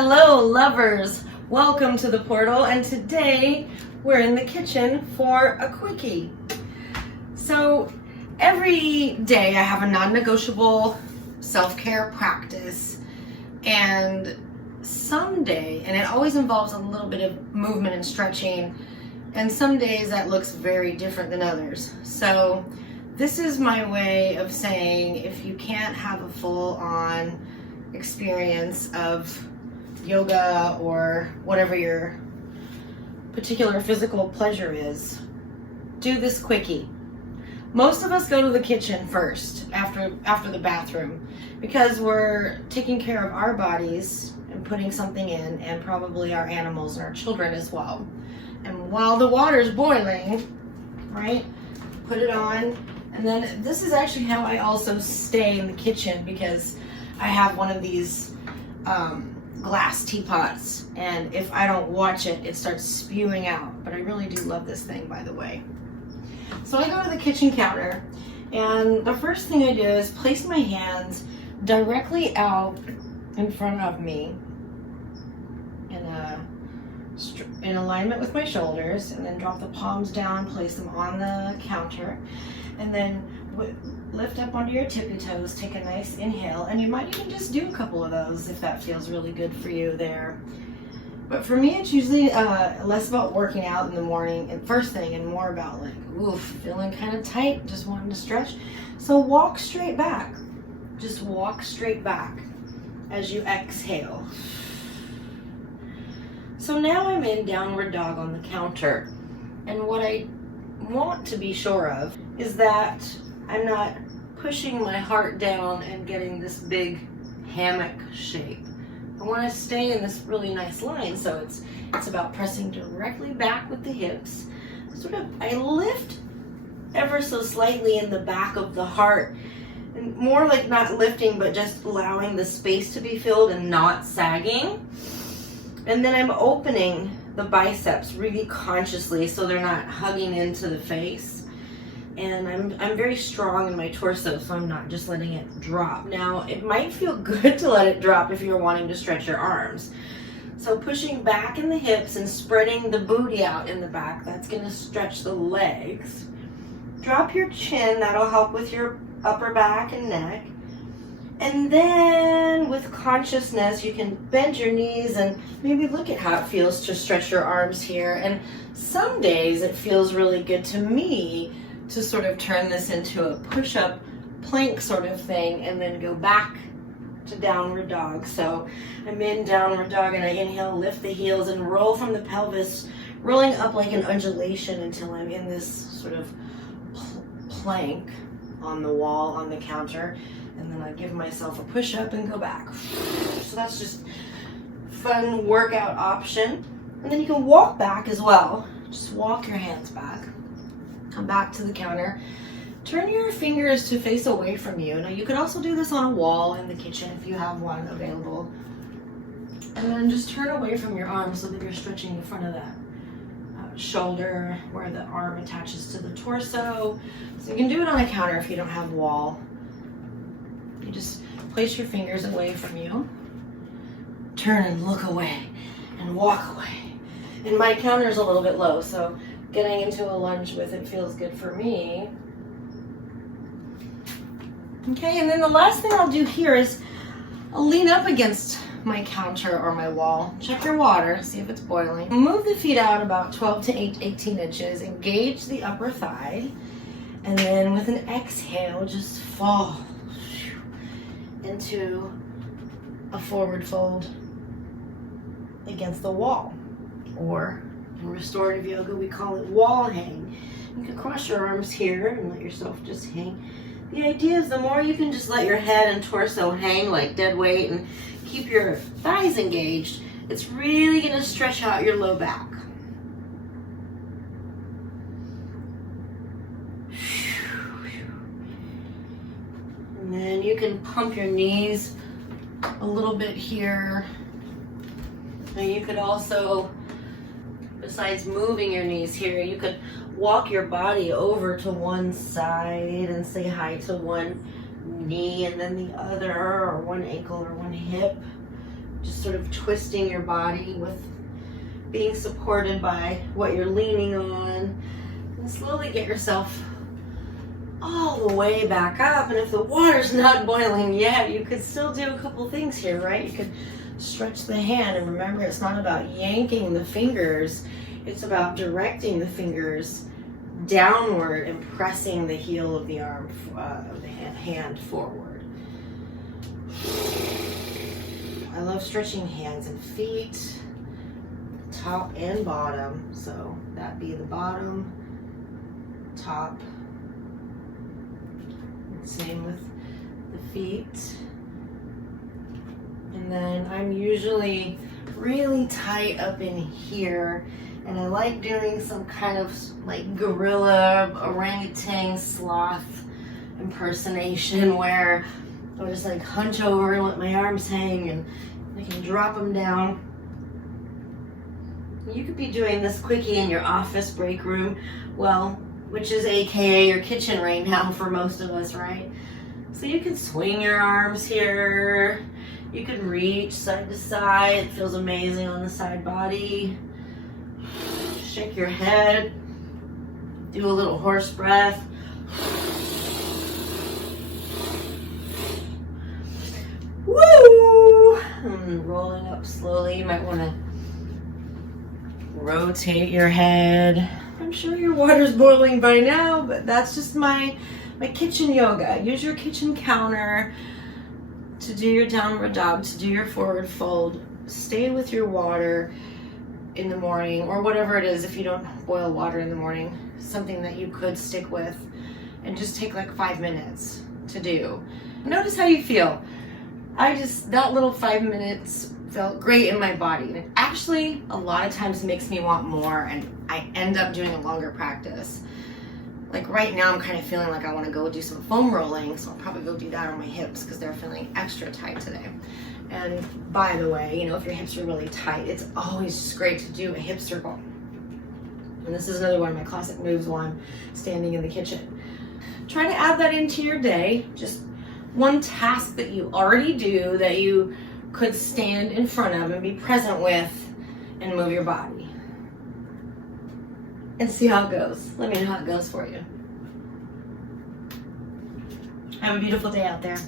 Hello lovers, welcome to the portal, and today we're in the kitchen for a quickie. So every day I have a non-negotiable self-care practice, and someday, and it always involves a little bit of movement and stretching, and some days that looks very different than others. So this is my way of saying if you can't have a full-on experience of yoga or whatever your particular physical pleasure is, do this quickie. Most of us go to the kitchen first after the bathroom because we're taking care of our bodies and putting something in, and probably our animals and our children as well. And while the water's boiling, right, put it on. And then this is actually how I also stay in the kitchen, because I have one of these glass teapots, and if I don't watch it, it starts spewing out. But I really do love this thing, by the way. So I go to the kitchen counter, and the first thing I do is place my hands directly out in front of me in alignment with my shoulders, and then drop the palms down, place them on the counter, and then lift up onto your tippy toes, take a nice inhale, and you might even just do a couple of those if that feels really good for you there. But for me, it's usually less about working out in the morning and first thing, and more about like, oof, feeling kind of tight, just wanting to stretch. So walk straight back. Just walk straight back as you exhale. So now I'm in downward dog on the counter, and what I want to be sure of is that I'm not pushing my heart down and getting this big hammock shape. I want to stay in this really nice line, so it's about pressing directly back with the hips. I lift ever so slightly in the back of the heart, and more like not lifting, but just allowing the space to be filled and not sagging. And then I'm opening the biceps really consciously so they're not hugging into the face. And I'm very strong in my torso, so I'm not just letting it drop. Now, it might feel good to let it drop if you're wanting to stretch your arms. So pushing back in the hips and spreading the booty out in the back, that's gonna stretch the legs. Drop your chin, that'll help with your upper back and neck. And then with consciousness, you can bend your knees and maybe look at how it feels to stretch your arms here. And some days it feels really good to me to sort of turn this into a push-up plank sort of thing and then go back to downward dog. So I'm in downward dog, and I inhale, lift the heels and roll from the pelvis, rolling up like an undulation until I'm in this sort of plank on the wall on the counter. And then I give myself a push-up and go back. So that's just fun workout option. And then you can walk back as well. Just walk your hands back. Come back to the counter. Turn your fingers to face away from you. Now you could also do this on a wall in the kitchen if you have one available. And then just turn away from your arms so that you're stretching the front of that shoulder where the arm attaches to the torso. So you can do it on a counter if you don't have wall. You just place your fingers away from you, turn and look away, and walk away. And my counter is a little bit low, so getting into a lunge with it feels good for me. Okay, and then the last thing I'll do here is I'll lean up against my counter or my wall. Check your water, see if it's boiling. Move the feet out about 12 to 18 inches, engage the upper thigh, and then with an exhale, just fall into a forward fold against the wall, or in restorative yoga we call it wall hang. You can cross your arms here and let yourself just hang. The idea is the more you can just let your head and torso hang like dead weight and keep your thighs engaged, it's really going to stretch out your low back. And then you can pump your knees a little bit here. And you could also, besides moving your knees here, you could walk your body over to one side and say hi to one knee and then the other, or one ankle or one hip. Just sort of twisting your body with being supported by what you're leaning on. And slowly get yourself all the way back up. And if the water's not boiling yet, you could still do a couple things here, right? You could stretch the hand, and remember, it's not about yanking the fingers, it's about directing the fingers downward and pressing the heel of the arm, of the hand forward. I love stretching hands and feet, top and bottom. So that be the bottom, top. Same with the feet. And then I'm usually really tight up in here, and I like doing some kind of like gorilla, orangutan, sloth impersonation where I'll just like hunch over and let my arms hang, and I can drop them down. You could be doing this quickie in your office break room, well, which is AKA your kitchen right now for most of us, right? So you can swing your arms here. You can reach side to side. It feels amazing on the side body. Shake your head. Do a little horse breath. Woo! And rolling up slowly. You might want to rotate your head. I'm sure your water's boiling by now, but that's just my kitchen yoga. Use your kitchen counter to do your downward dog, to do your forward fold. Stay with your water in the morning, or whatever it is, if you don't boil water in the morning, something that you could stick with, and just take like 5 minutes to do. Notice how you feel. That little 5 minutes felt great in my body. And it actually, a lot of times makes me want more, and I end up doing a longer practice. Like right now, I'm kind of feeling like I want to go do some foam rolling, so I'll probably go do that on my hips because they're feeling extra tight today. And by the way, if your hips are really tight, it's always just great to do a hip circle. And this is another one of my classic moves while I'm standing in the kitchen. Try to add that into your day. Just one task that you already do that you could stand in front of and be present with, and move your body. And see how it goes. Let me know how it goes for you. Have a beautiful day out there.